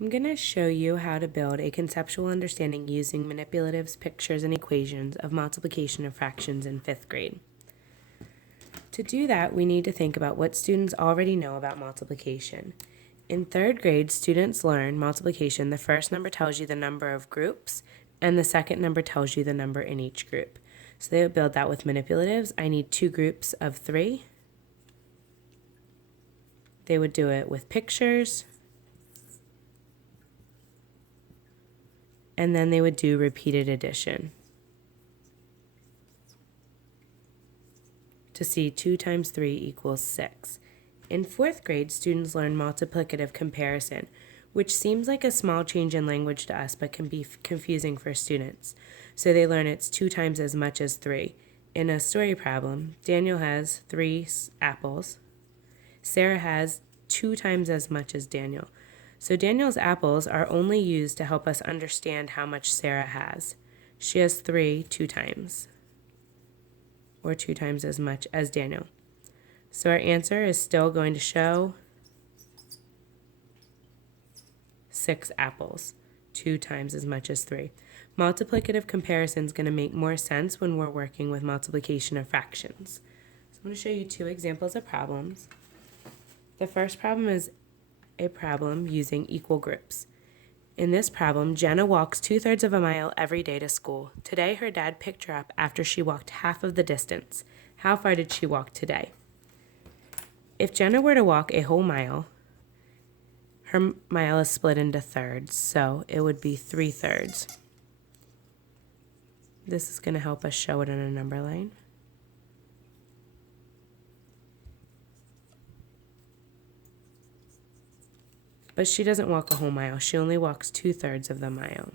I'm going to show you how to build a conceptual understanding using manipulatives, pictures, and equations of multiplication of fractions in 5th grade. To do that, we need to think about what students already know about multiplication. In 3rd grade, students learn multiplication. The first number tells you the number of groups, and the second number tells you the number in each group. So they would build that with manipulatives. I need 2 groups of 3. They would do it with pictures. And then they would do repeated addition to see 2 times 3 equals 6. In 4th grade, students learn multiplicative comparison, which seems like a small change in language to us but can be confusing for students. So they learn it's 2 times as much as 3. In a story problem, Daniel has 3 apples. Sarah has 2 times as much as Daniel. So Daniel's apples are only used to help us understand how much Sarah has. She has 3 2 times, or 2 times as much as Daniel. So our answer is still going to show 6 apples, 2 times as much as 3. Multiplicative comparison is going to make more sense when we're working with multiplication of fractions. So I'm going to show you 2 examples of problems. The first problem is a problem using equal groups. In this problem, Jenna walks 2/3 of a mile every day to school. Today, her dad picked her up after she walked half of the distance. How far did she walk today? If Jenna were to walk a whole mile, her mile is split into thirds, so it would be 3/3. This is going to help us show it in a number line. But she doesn't walk a whole mile. She only walks 2/3 of the mile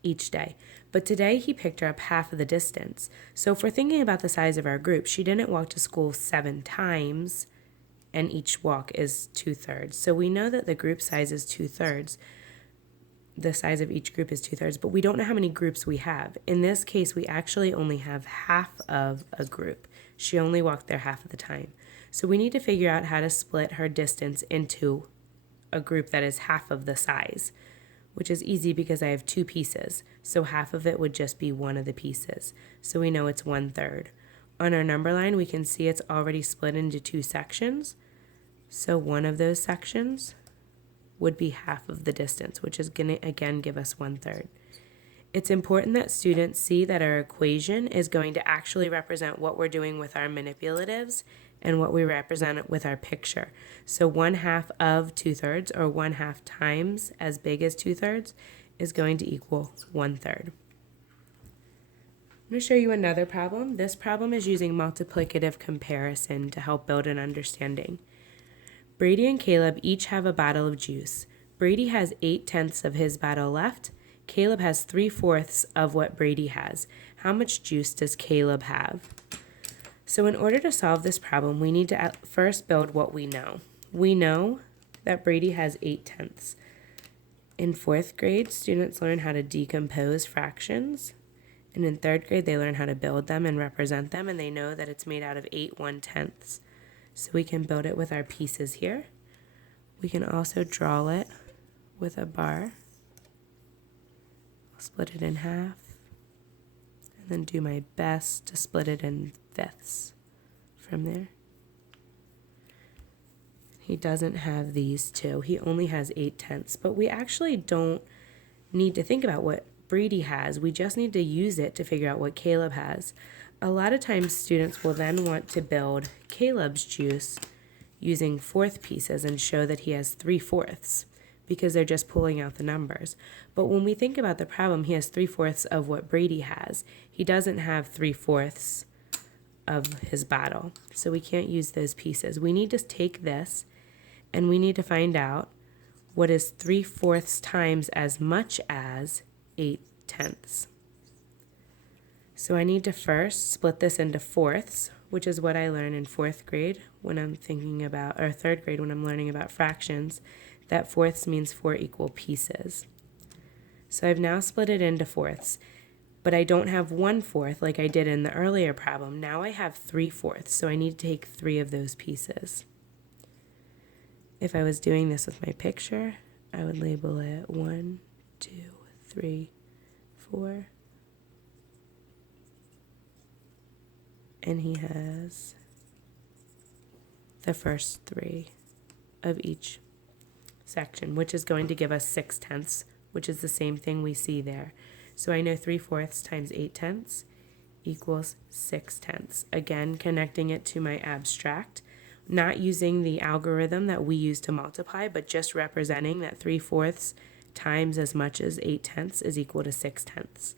each day. But today he picked her up half of the distance. So if we're thinking about the size of our group, she didn't walk to school 7 times, and each walk is 2/3. So we know that the group size is 2/3. The size of each group is 2/3, but we don't know how many groups we have. In this case, we actually only have half of a group. She only walked there half of the time. So we need to figure out how to split her distance into a group that is half of the size, which is easy because I have 2 pieces. So half of it would just be one of the pieces. So we know it's 1/3. On our number line, we can see it's already split into 2 sections. So one of those sections would be half of the distance, which is going to, again, give us 1/3. It's important that students see that our equation is going to actually represent what we're doing with our manipulatives and what we represent with our picture. So 1/2 of 2/3, or 1/2 times as big as 2/3, is going to equal 1/3. I'm going to show you another problem. This problem is using multiplicative comparison to help build an understanding. Brady and Caleb each have a bottle of juice. Brady has 8/10 of his bottle left. Caleb has 3/4 of what Brady has. How much juice does Caleb have? So in order to solve this problem, we need to first build what we know. We know that Brady has 8/10. In 4th grade, students learn how to decompose fractions. And in 3rd grade, they learn how to build them and represent them, and they know that it's made out of 8 1/10. So we can build it with our pieces here. We can also draw it with a bar. I'll split it in half, and then do my best to split it in fifths from there. He doesn't have these 2. He only has 8/10, but we actually don't need to think about what Brady has. We just need to use it to figure out what Caleb has. A lot of times students will then want to build Caleb's juice using 4th pieces and show that he has 3/4 because they're just pulling out the numbers. But when we think about the problem, he has 3/4 of what Brady has. He doesn't have 3/4 of his bottle, so we can't use those pieces. We need to take this and we need to find out what is 3/4 times as much as 8/10. So I need to first split this into fourths, which is what I learn in 4th grade when I'm thinking about, or 3rd grade when I'm learning about fractions, that fourths means 4 equal pieces. So I've now split it into fourths, but I don't have 1/4 like I did in the earlier problem. Now I have 3/4, so I need to take 3 of those pieces. If I was doing this with my picture, I would label it 1, 2, 3, 4. And he has the first 3 of each section, which is going to give us 6/10, which is the same thing we see there. So I know 3/4 times 8/10 equals 6/10. Again, connecting it to my abstract, not using the algorithm that we use to multiply, but just representing that 3/4 times as much as 8/10 is equal to 6/10.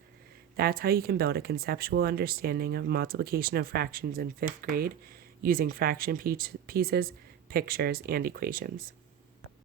That's how you can build a conceptual understanding of multiplication of fractions in 5th grade using fraction pieces, pictures, and equations.